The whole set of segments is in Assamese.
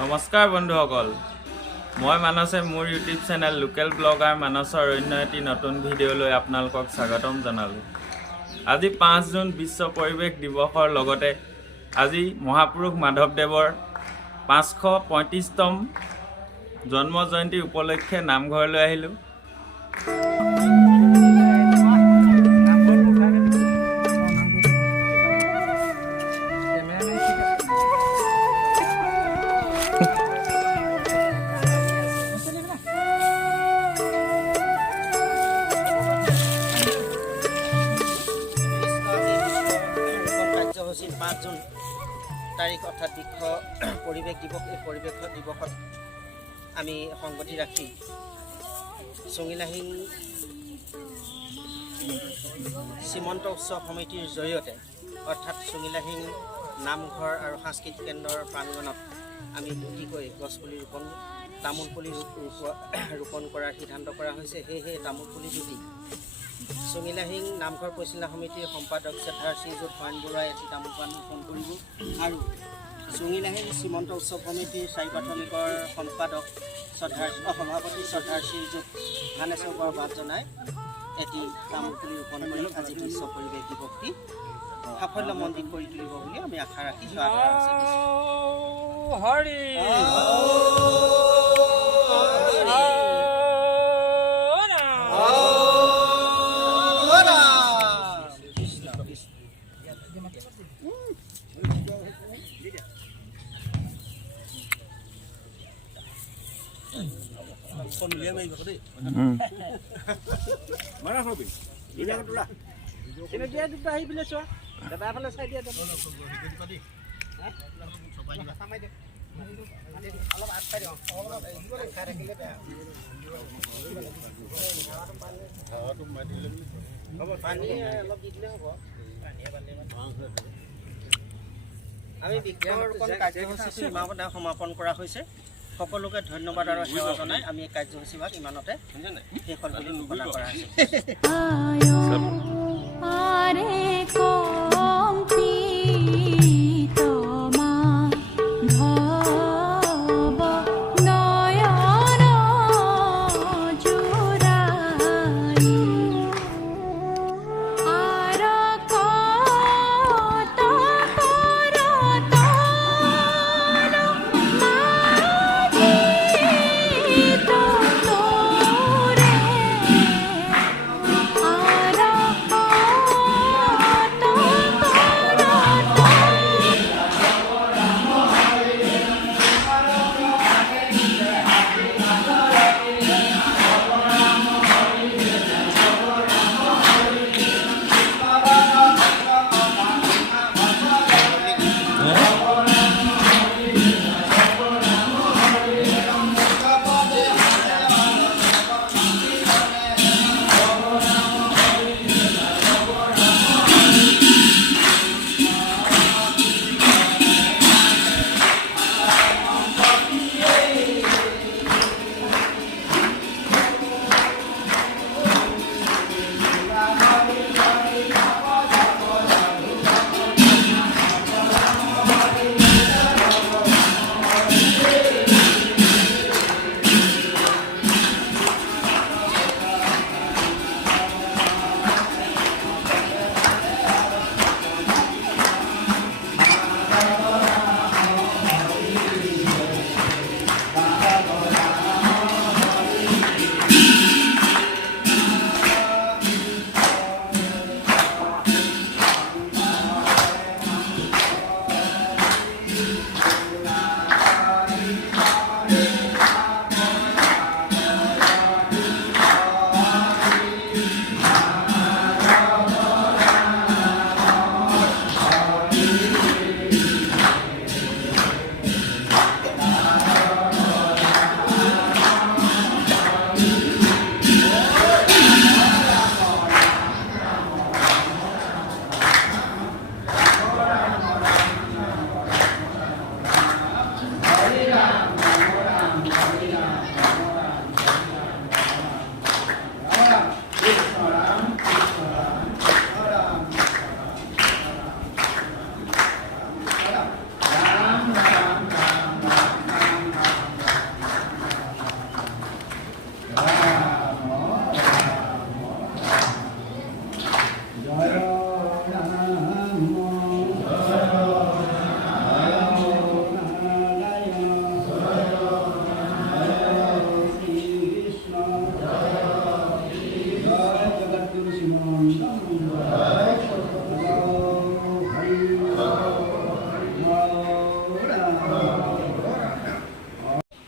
নমস্কাৰ বন্ধুসকল, মই মানসে মোৰ ইউটিউব চেনেল লোকেল ব্লগাৰ মানসৰ অন্য এটি নতুন ভিডিঅ'লৈ আপোনালোকক স্বাগতম জনালোঁ। আজি 5 জুন বিশ্ব পৰিৱেশ দিৱসৰ লগতে আজি মহাপুৰুষ মাধৱদেৱৰ 535তম জন্ম জয়ন্তী উপলক্ষে নামঘৰলৈ আহিলোঁ। কাৰ্যসূচী 5 জুন তাৰিখ অৰ্থাৎ বিশ্ব পৰিৱেশ দিৱস। এই পৰিৱেশ দিৱসত আমি সংগতি ৰাখি চুঙিলাহিং শ্ৰীমন্ত উৎসৱ সমিতিৰ জৰিয়তে অৰ্থাৎ চুঙিলাহিং নামঘৰ আৰু সাংস্কৃতিক কেন্দ্ৰৰ প্ৰাংগণত আমি দুটিকৈ গছপুলি তামোল পুলি ৰোপণ কৰাৰ সিদ্ধান্ত কৰা হৈছে। সেয়েহে তামোল পুলি দুটি চুঙিলাহিং নামঘৰ পৰিচালনা সমিতিৰ সম্পাদক শ্ৰদ্ধাৰ শ্ৰীযুত হৰেণ বৰুৱাই এটি তামোল পাণ ৰোপণ কৰিব আৰু চুঙিলাহিং শ্ৰীমন্ত উৎসৱ সমিতিৰ 4 প্ৰাথমিকৰ সম্পাদক সভাপতি শ্ৰদ্ধাৰ শ্ৰীযুত ধানেশ্বৰ বৰুৱাক বাদ জনাই এটি তামোল পুলি ৰোপণ কৰি আজি বিশ্ব পৰিৱেশ দিৱসটি সাফল্যমণ্ডিত কৰি তুলিব বুলি আমি আশা ৰাখি আমি বৃক্ষৰোপণ কাৰ্যসূচী ইমানতে সমাপন কৰা হৈছে। সকলোকে ধন্যবাদ আৰু সেৱা জনাই আমি এই কাৰ্যসূচীভাগ ইমানতে শেষ হ'ল বুলি ঘোষণা কৰা হৈছে।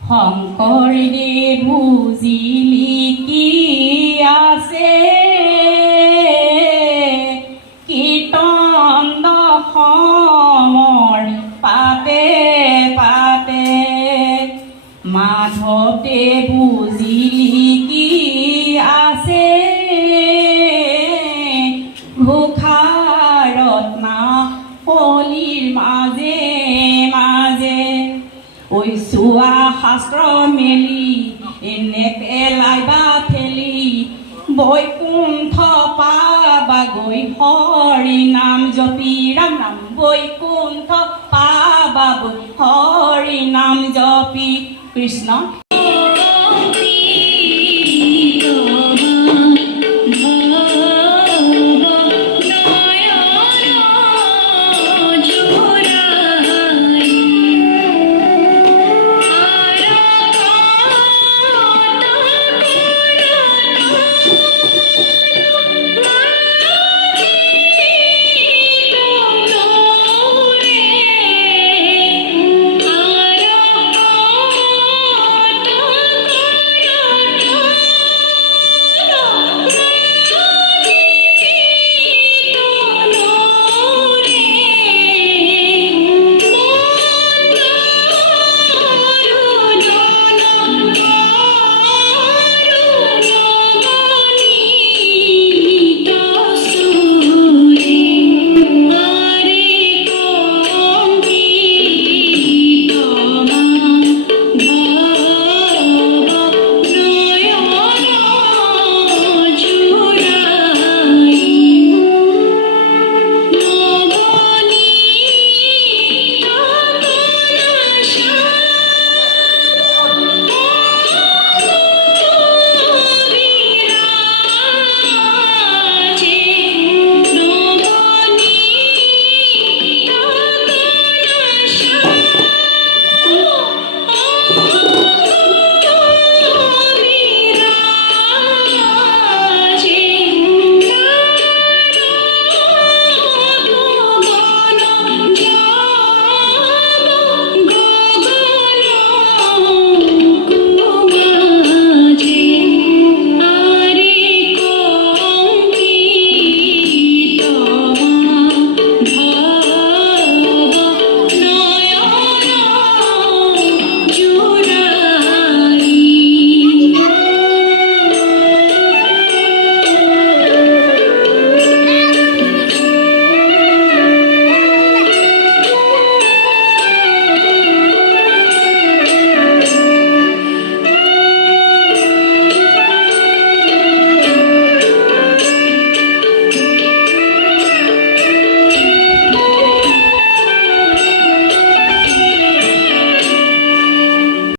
শংকৰদেৱ বুজিলি কি আছে কীৰ্তন দশমৰ পাতে পাতে মাধৱদেৱ বুজিলি কি আছে ঘোষা ৰত্না কলিৰ মাজে মাজে ঐ চোৱা শাস্ত্ৰ মেলি এনে পেলাইবা ঠেলি বৈকুণ্ঠ পাবাগৈ হৰি নাম জপি ৰাম ৰাম বৈকুণ্ঠ পাবাগৈ হৰি নাম জপি কৃষ্ণ